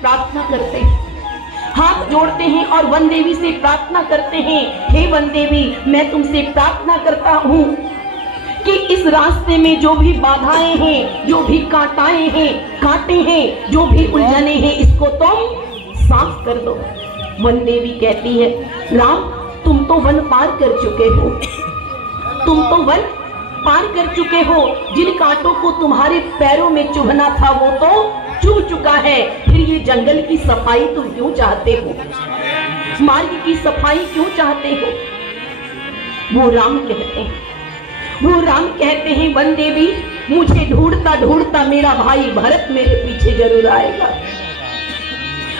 प्रार्थना करते हैं, हाथ जोड़ते हैं और वन देवी से प्रार्थना करते हैं, हे वन देवी, मैं तुमसे प्रार्थना करता हूं कि इस रास्ते में जो भी बाधाएं हैं, जो भी कांटे हैं, जो भी उलझने हैं, इसको तुम साफ कर दो। वन देवी कहती है, राम, तुम तो वन पार कर चुके हो, तुम तो वन पार कर चुके हो, जिन कांटों को तुम्हारे पैरों में चुभना था वो तो चुभ चुका है, फिर ये जंगल की सफाई तुम क्यों चाहते हो, मार्ग की सफाई क्यों चाहते हो? वो राम कहते हैं, वन देवी, मुझे ढूंढता ढूंढता मेरा भाई भरत मेरे पीछे जरूर आएगा,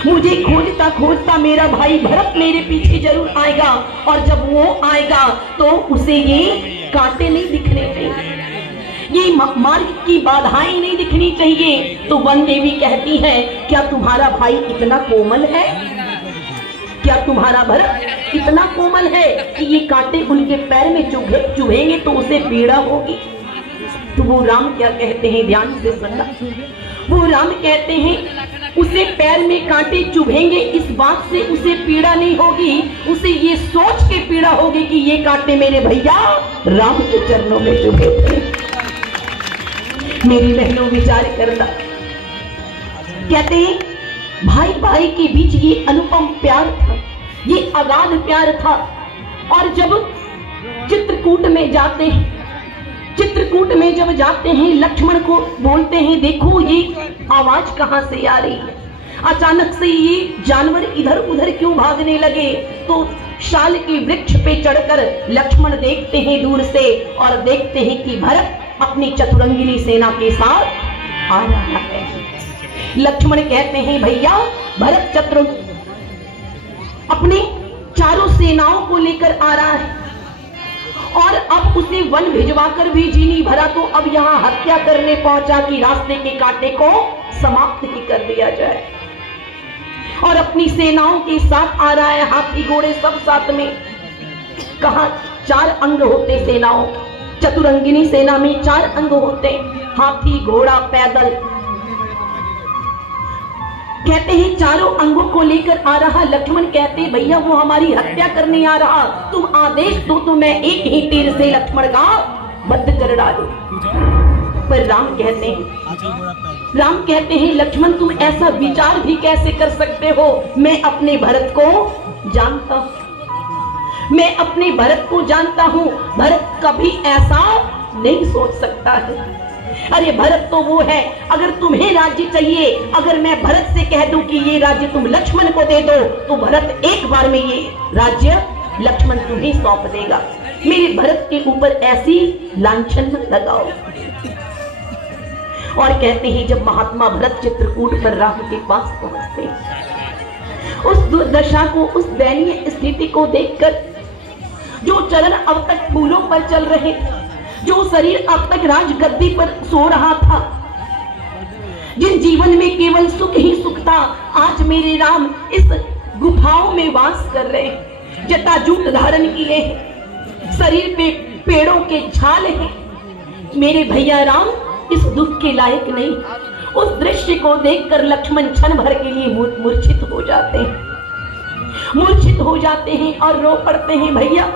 मुझे खोजता खोजता मेरा भाई भरत मेरे पीछे जरूर आएगा, और जब वो आएगा तो उसे ये कांटे नहीं दिखने चाहिए, ये मार्ग की बाधाएं नहीं दिखनी चाहिए। तो वन देवी कहती है, क्या तुम्हारा भाई इतना कोमल है, क्या तुम्हारा भरत इतना कोमल है कि ये कांटे उनके पैर में चुभेंगे तो उसे पीड़ा होगी? तो वो राम क्या कहते हैं, ध्यान से सुनना। वो राम कहते हैं, उसे पैर में कांटे चुभेंगे, इस बात से उसे पीड़ा नहीं होगी, उसे ये सोच के पीड़ा होगी कि ये कांटे मेरे भैया राम के चरणों में चुभे थे। मेरी बहनों, विचार करना। कहते हैं, भाई भाई के बीच ये अनुपम प्यार था, ये अगाध प्यार था। और जब चित्रकूट में जाते हैं, चित्रकूट में जब जाते हैं, लक्ष्मण को बोलते हैं, देखो ये आवाज कहां से आ रही है, अचानक से ये जानवर इधर उधर क्यों भागने लगे? तो शाल के वृक्ष पे चढ़कर लक्ष्मण देखते हैं दूर से और देखते हैं कि भरत अपनी चतुरंगिनी सेना के साथ आ रहा है। लक्ष्मण कहते हैं, भैया भरत अपने चारों सेनाओं को लेकर आ रहा है और अब उसे वन भिजवाकर भी जी नहीं भरा, तो अब यहाँ हत्या करने पहुंचा कि रास्ते के कांटे को समाप्त ही कर दिया जाए। और अपनी सेनाओं के साथ आ रहा है, हाथी घोड़े सब साथ में। कहा 4 अंग होते सेनाओं, चतुरंगिनी सेना में 4 अंग होते, हाथी घोड़ा पैदल। कहते हैं चारों अंगों को लेकर आ रहा। लक्ष्मण कहते, भैया वो हमारी हत्या करने आ रहा, तुम आदेश दो तो मैं एक ही तीर से लक्ष्मण का वध कर डालूं। पर राम कहते हैं, लक्ष्मण तुम ऐसा विचार भी कैसे कर सकते हो? मैं अपने भरत को जानता हूं, मैं अपने भरत को जानता हूं, भरत कभी ऐसा नहीं सोच सकता है। अरे भरत तो वो है, अगर तुम्हें राज्य चाहिए, अगर मैं भरत से कह दूं कि ये राज्य तुम लक्ष्मण को दे दो, तो भरत एक बार में ये राज्य लक्ष्मण तुम्हें सौंप देगा। मेरे भरत के ऊपर ऐसी लांछन मत लगाओ। और कहते हैं, जब महात्मा भरत चित्रकूट पर राम के पास पहुंचते, उस दुर्दशा को, उस दयनीय स्थिति को देखकर, जो चरण अब तक फूलों पर चल रहे थे, जो शरीर अब तक राजगद्दी पर सो रहा था, जिन जीवन में केवल सुख ही सुख था, आज मेरे राम इस गुफाओं में वास कर रहे हैं, जटाजूट धारण किए हैं, शरीर पे पेड़ों के छाल हैं। मेरे भैया राम इस दुख के लायक नहीं। उस दृश्य को देखकर लक्ष्मण क्षण भर के लिए मूर्छित हो जाते हैं और रो पड़ते हैं, भैया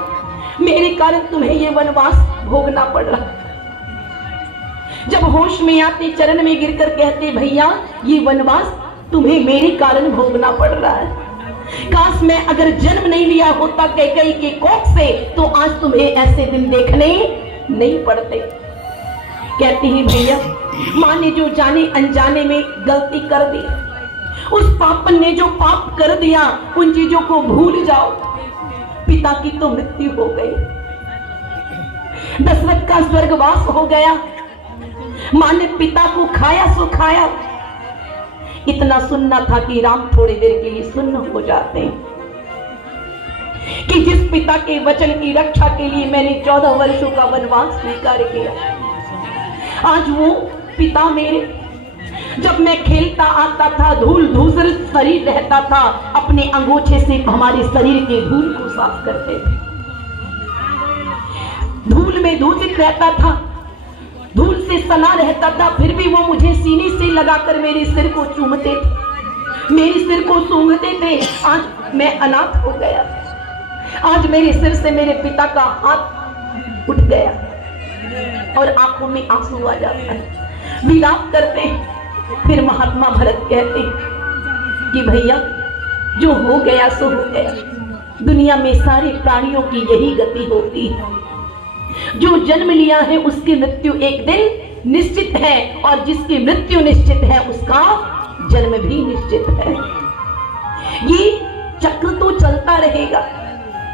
मेरे कारण तुम्हें ये वनवास भोगना पड़ रहा। जब होश में आते चरण में गिरकर कहते, भैया ये वनवास तुम्हें मेरे कारण भोगना पड़ रहा है। काश मैं अगर जन्म नहीं लिया होता कैकेयी के कोख से, तो आज तुम्हें ऐसे दिन देखने नहीं पड़ते। कहती है, भैया माँ ने जो जाने अनजाने में गलती कर दी, उस पापन ने जो पाप कर दिया, उन चीजों को भूल जाओ। पिता की तो मृत्यु हो गई, दशरथ का स्वर्गवास हो गया, मां ने पिता को खाया सो खाया। इतना सुनना था कि राम थोड़ी देर के लिए सुन्न हो जाते हैं कि जिस पिता के वचन की रक्षा के लिए मैंने 14 वर्षों का वनवास स्वीकार किया, आज वो पिता मेरे, जब मैं खेलता आता था, धूल धूसर शरीर रहता था, अपने अंगूठे से हमारे शरीर के धूल को साफ करते थे, धूल में दूषित रहता था, धूल से सना रहता था, फिर भी वो मुझे सीने से लगाकर मेरे सिर को चूमते थे। मेरे सिर को सूंघते थे, आज मैं अनाथ हो गया। आज मेरे सिर से मेरे पिता का हाथ उठ गया और आंखों में आंसू आ जाता है, विलाप करते हैं। फिर महात्मा भरत कहते हैं कि भैया जो हो गया सो हो गया, दुनिया में सारे प्राणियों की यही गति होती है। जो जन्म लिया है उसकी मृत्यु एक दिन निश्चित है, और जिसकी मृत्यु निश्चित है उसका जन्म भी निश्चित है। ये चक्र तो चलता रहेगा,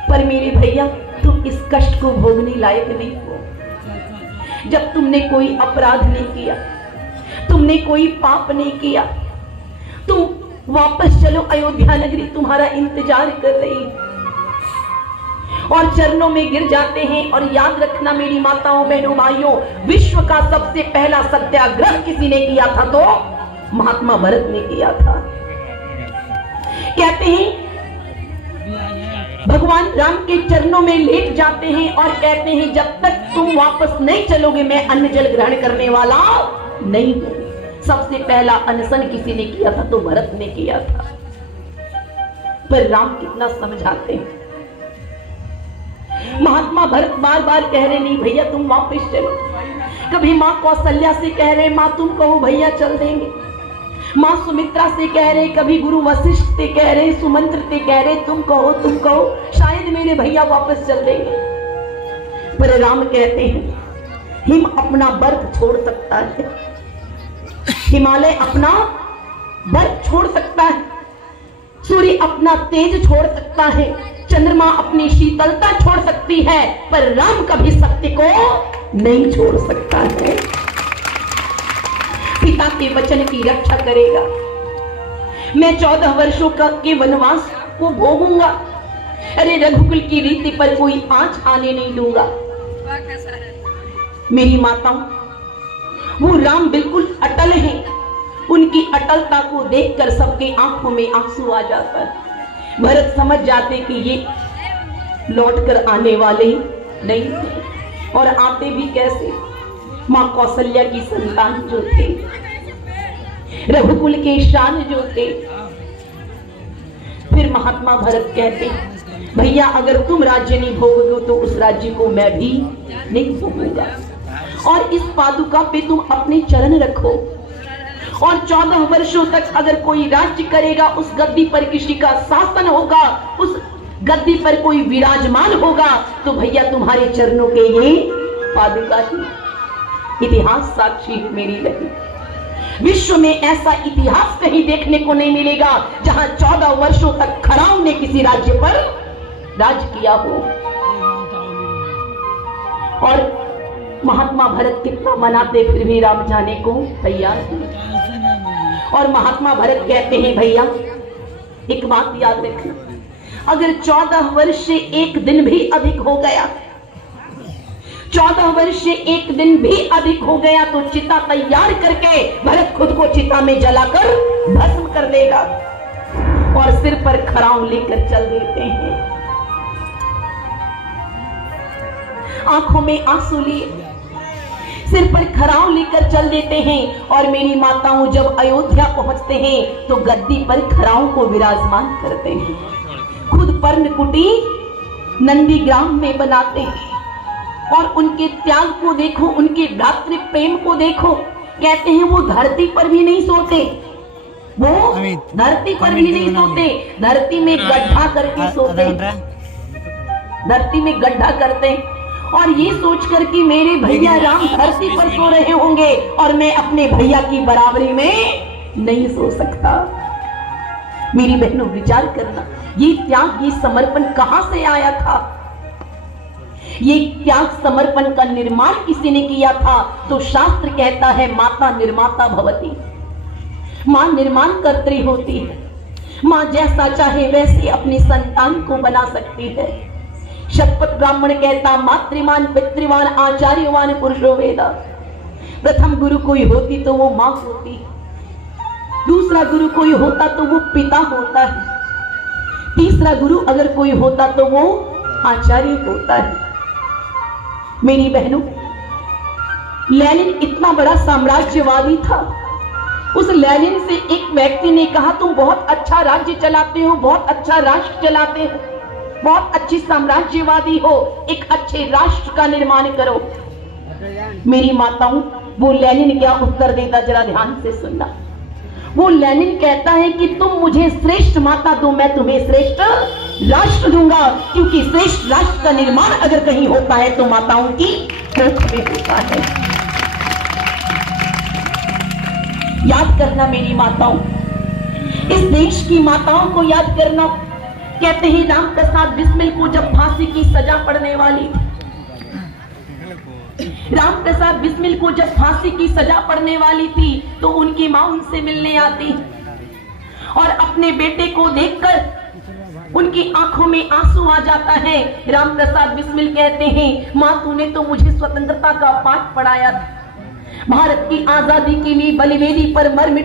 पर मेरे भैया तुम इस कष्ट को भोगने लायक नहीं हो। जब तुमने कोई अपराध नहीं किया, तुमने कोई पाप नहीं किया, तुम वापस चलो, अयोध्या नगरी तुम्हारा इंतजार कर रही है। और चरणों में गिर जाते हैं। और याद रखना मेरी माताओं बहनों भाइयों, विश्व का सबसे पहला सत्याग्रह किसी ने किया था तो महात्मा भरत ने किया था। कहते हैं भगवान राम के चरणों में लेट जाते हैं और कहते हैं जब तक तुम वापस नहीं चलोगे मैं अन्न जल ग्रहण करने वाला नहीं हूं। सबसे पहला अनशन किसी ने किया था तो भरत ने किया था। पर राम कितना समझाते हैं। महात्मा भरत बार बार कह रहे नहीं भैया तुम वापस चलो। कभी मां कौशल्या से कह रहे मां तुम कहो भैया चल देंगे। मां सुमित्रा से कह रहे, कभी गुरु वशिष्ठ से कह रहे, सुमंत्र से कह रहे तुम कहो शायद मेरे भैया वापस चल देंगे। पर राम कहते हैं हिम अपना बर्फ छोड़ सकता है, हिमालय अपना बर्फ छोड़ सकता है, सूर्य अपना तेज छोड़ सकता है, चंद्रमा अपनी शीतलता छोड़ सकती है, पर राम कभी सत्य को नहीं छोड़ सकता है। पिता के वचन की रक्षा करेगा। मैं 14 वर्षों के वनवास को भोगूंगा, अरे रघुकुल की रीति पर कोई आंच आने नहीं दूंगा। मेरी माताओं, वो राम बिल्कुल अटल हैं। उनकी अटलता को देखकर सबके आंखों में आंसू आ जाता है। भरत समझ जाते कि ये लौटकर आने वाले नहीं थे, और आते भी कैसे। मां कौशल्या की संतान जो थे, रघुकुल के शान जो थे। फिर महात्मा भरत कहते भैया अगर तुम राज्य नहीं भोगोगे तो उस राज्य को मैं भी नहीं भोगूंगा, और इस पादुका पे तुम अपने चरण रखो, और 14 वर्षों तक अगर कोई राज्य करेगा, उस गद्दी पर किसी का शासन होगा, उस गद्दी पर कोई विराजमान होगा, तो भैया तुम्हारे चरणों के ये पादुका ही। इतिहास साक्षी है मेरी बहन। विश्व में ऐसा इतिहास कहीं देखने को नहीं मिलेगा जहां 14 वर्षों तक खराव ने किसी राज्य पर राज किया हो। और महात्मा भरत कितना मनाते फिर भी राम जाने को तैयार थे। और महात्मा भरत कहते हैं भैया एक बात याद रखना, अगर 14 वर्ष से एक दिन भी अधिक हो गया, 14 वर्ष से एक दिन भी अधिक हो गया तो चिता तैयार करके भरत खुद को चिता में जलाकर भस्म कर देगा, और सिर पर खराव लेकर चल देते हैं। आंखों में आंसू लिए सिर पर खराव लेकर चल देते हैं। और मेरी माताओं जब अयोध्या पहुंचते हैं तो गद्दी पर खराव को विराजमान करते हैं, खुद पर्णकुटी नंदीग्राम में बनाते हैं। और उनके त्याग को देखो, उनके भ्रातृ प्रेम को देखो। कहते हैं वो धरती पर भी नहीं सोते, वो धरती पर भी नहीं सोते, धरती में गड्ढा करके सोते, धरती में गड्ढा करते, और ये सोचकर कि मेरे भैया राम धरती पर सो रहे होंगे और मैं अपने भैया की बराबरी में नहीं सो सकता। मेरी बहनों विचार करना, ये त्याग ये समर्पण कहां से आया था। ये त्याग समर्पण का निर्माण किसी ने किया था तो शास्त्र कहता है माता निर्माता भवती, मां निर्माण कर्त्री होती है। मां जैसा चाहे वैसे अपनी संतान को बना सकती है। शतपथ ब्राह्मण कहता मातृमान पितृवान आचार्यवान पुरुषो वेदा। प्रथम गुरु कोई होती तो वो मां होती, दूसरा गुरु कोई होता तो वो पिता होता है, तीसरा गुरु अगर कोई होता तो वो आचार्य होता है। मेरी बहनों, लेनिन इतना बड़ा साम्राज्यवादी था, उस लेनिन से एक व्यक्ति ने कहा, तुम बहुत अच्छा राज्य चलाते हो, बहुत अच्छा राष्ट्र चलाते हो, बहुत अच्छी साम्राज्यवादी हो, एक अच्छे राष्ट्र का निर्माण करो। मेरी माताओं, वो लेनिन क्या उत्तर देता, जरा ध्यान से सुनना। वो लेनिन कहता है कि तुम मुझे श्रेष्ठ माता दो, मैं तुम्हें श्रेष्ठ राष्ट्र दूंगा, क्योंकि श्रेष्ठ राष्ट्र का निर्माण अगर कहीं होता है तो माताओं की कोख में होता है। याद करना मेरी माताओं, इस देश की माताओं को याद करना। कहते हैं राम प्रसाद बिस्मिल को जब फांसी की सजा पड़ने वाली थी, राम प्रसाद बिस्मिल को जब फांसी की सजा पड़ने वाली थी तो उनकी मां उनसे मिलने आती और अपने बेटे को देखकर उनकी आंखों में आंसू आ जाता है। राम प्रसाद बिस्मिल कहते हैं, मां तूने तो मुझे स्वतंत्रता का पाठ पढ़ाया था, भारत की आजादी के लिए बलिवेदी पर मर मिट